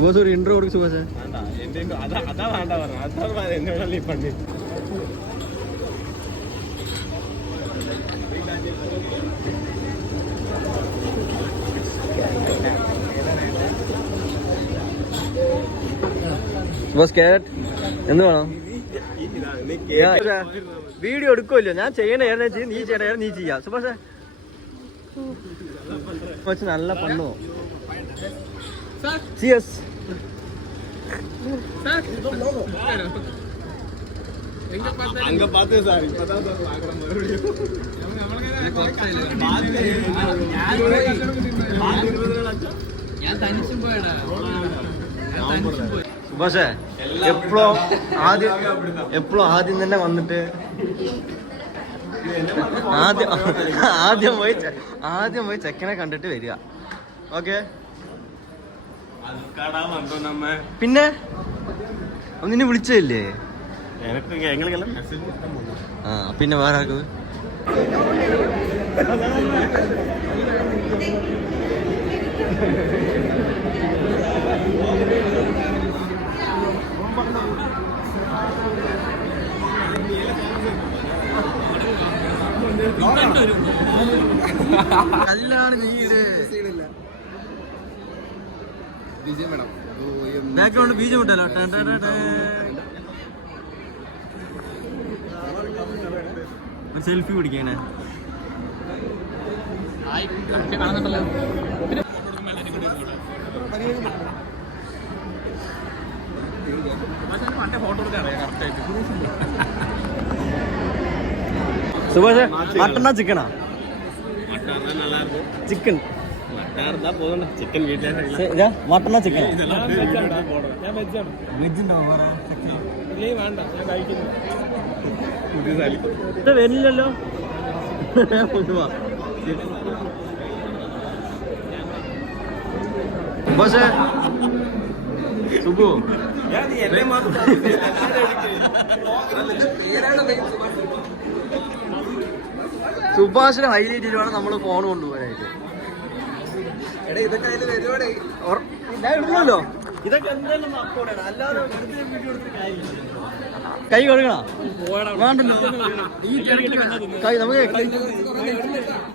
സുഭാഷ് ഒരു ഇൻട്രോ കൊടുക്കും സുഭാഷ്. സുഭാഷ് ക്യാരറ്റ് എന്ത് വേണം? വീഡിയോ എടുക്കുമല്ലോ, ഞാൻ ചെയ്യണ നീ ചെയ്യണ നീ ചെയ്യാം. സുഭാഷ് നല്ല പണ്ണോ. ചിയേഴ്സ്. அங்க பார்த்தேன் சார். പക്ഷേ എപ്പോഴും ആദ്യം തന്നെ വന്നിട്ട് ആദ്യം പോയി ചെക്കനെ കണ്ടിട്ട് വരിക. ഓക്കെ, പിന്നെ നിന്നെ വിളിച്ചല്ലേ? ആ പിന്നെ വേറെ ആർക്ക്? കല്ലാണ് നീട് ബാക്ക്ഗ്രൗണ്ട് ബീജം വിട്ടല്ലോ. ഒരു സെൽഫി പിടിക്കണേ. സുഭാഷ് മട്ടനാ ചിക്കനാ? ചിക്കൻ. ചിക്കൻ മട്ടനാ ചിക്കനാ? വരില്ലല്ലോ. സുഭാഷ് സുബു സുഭാഷിന് ഹൈലൈറ്റ് ചെയ്യുവാണ് നമ്മള് ഫോൺ കൊണ്ടുപോകാനായിട്ട്. ഇല്ലല്ലോ, ഇതൊക്കെ എന്തായാലും അല്ലാതെ കൈ കഴുകണ വേണ്ടല്ലോ. കൈ നമുക്ക്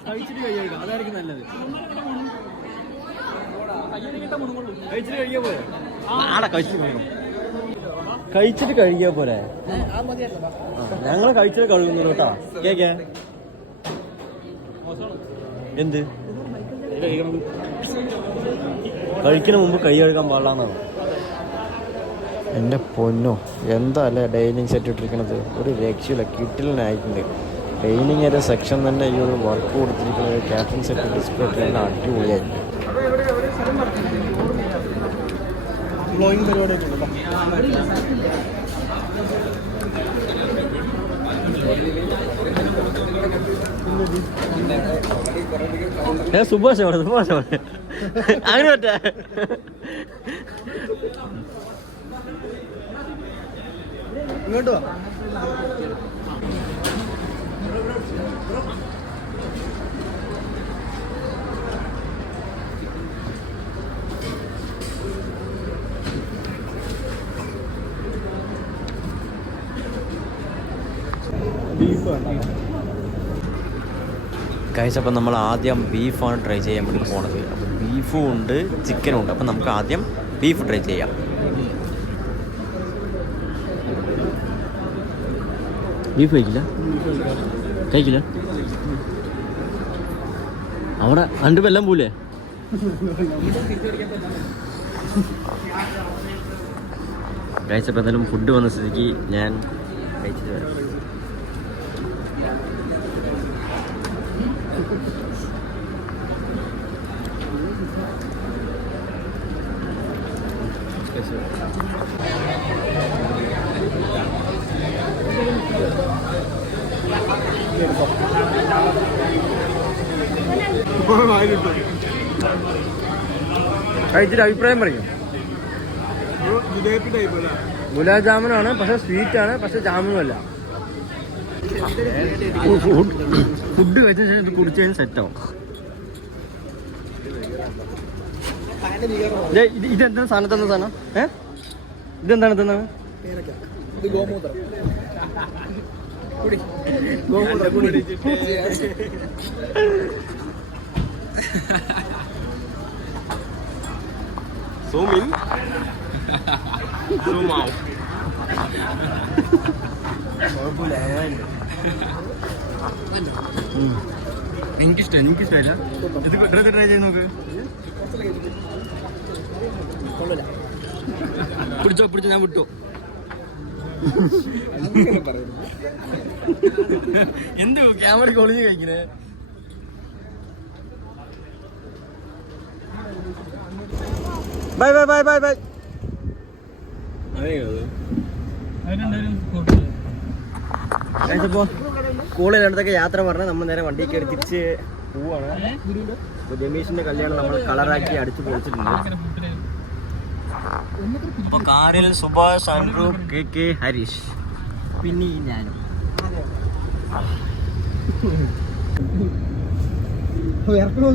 കഴിച്ചിട്ട് കൈ കഴുകാം, അതായിരിക്കും നല്ലത്. കഴിച്ചിട്ട് കഴിയാ പോലെ ആടെ കഴിച്ചിട്ട് കഴുകണം. കഴിച്ചിട്ട് കഴുകിയാ പോലെ. ഞങ്ങള് കഴിച്ചിട്ട് കഴുകുന്നു കേട്ടാ. കേക്കേ എന്ത് കഴിക്കുന്ന മുമ്പ് കൈ കഴുകാൻ പാടില്ലാന്നാണ്. എൻ്റെ പൊന്നോ, എന്താ അല്ലേ ഡൈനിങ് സെറ്റ് ഇട്ടിരിക്കണത്. ഒരു രക്ഷയില്ല, കിട്ടിലിനായിട്ടുണ്ട്. ഡൈനിങ് ഏരിയ സെക്ഷൻ തന്നെ ഈ ഒരു വർക്ക് കൊടുത്തിരിക്കുന്നത്. കാറ്ററിംഗ് സെറ്റ് ഡിസ്പ്ലേ ഇട്ടിരിക്കുന്ന അടിപൊളിയായിട്ട്. സുഭാഷ് അങ്ങനെ പറ്റേ? ഇങ്ങോട്ട് വാ. കഴിച്ചപ്പോൾ നമ്മൾ ആദ്യം ബീഫാണ് ട്രൈ ചെയ്യാൻ വേണ്ടി പോണത്. അപ്പോൾ ബീഫും ഉണ്ട് ചിക്കനും ഉണ്ട്. അപ്പം നമുക്ക് ആദ്യം ബീഫ് ട്രൈ ചെയ്യാം. ബീഫ് കഴിക്കില്ല അവിടെ അണ്ട് വെല്ലം പോലെ. കഴിച്ചപ്പോൾ എന്തായാലും ഫുഡ് വന്ന സ്ഥിതിക്ക് ഞാൻ കഴിച്ചിട്ട് വരാം. കഴിച്ചിട്ട് അഭിപ്രായം പറയും. ഗുലാബ് ജാമുനാണ്, പക്ഷെ സ്വീറ്റ് ആണ്, പക്ഷെ ജാമുനും അല്ല. ഫുഡ് കഴിച്ച ശേഷം ഇത് കുടിച്ചു കഴിഞ്ഞാൽ സെറ്റാവും. ഇതെന്താ സാധനം തന്ന സാധനം? ഇതെന്താണ് തന്നത്? ഇത് ഗോമൂത്രം. Zoom in. Zoom out. എനിക്കിഷ്ടമില്ല. ഇത് ഇടയ്ക്ക് ട്രൈ ചെയ്ത് നോക്ക്. പിടിച്ചോ ഞാൻ വിട്ടോ. എന്ത് ക്യാമറ കോളേജ് കഴിക്കണേ? Bye bye bye bye bye. ഇപ്പോൾ സ്കൂളിലടുത്തൊക്കെ യാത്ര പറഞ്ഞാൽ നമ്മൾ നേരെ വണ്ടി കയറി തിരിച്ച് പോവാണ്. ഇപ്പോൾ ജമീഷിന്റെ കല്യാണം നമ്മൾ കളറാക്കി അടിച്ചു പൊളിച്ചിട്ടുണ്ട്. ഇപ്പോൾ കാറിൽ സുഭാഷ്, അൻറൂപ്, KK, ഹരീഷ്, പിന്നെ ഞാനും. ഇറക്കണോ?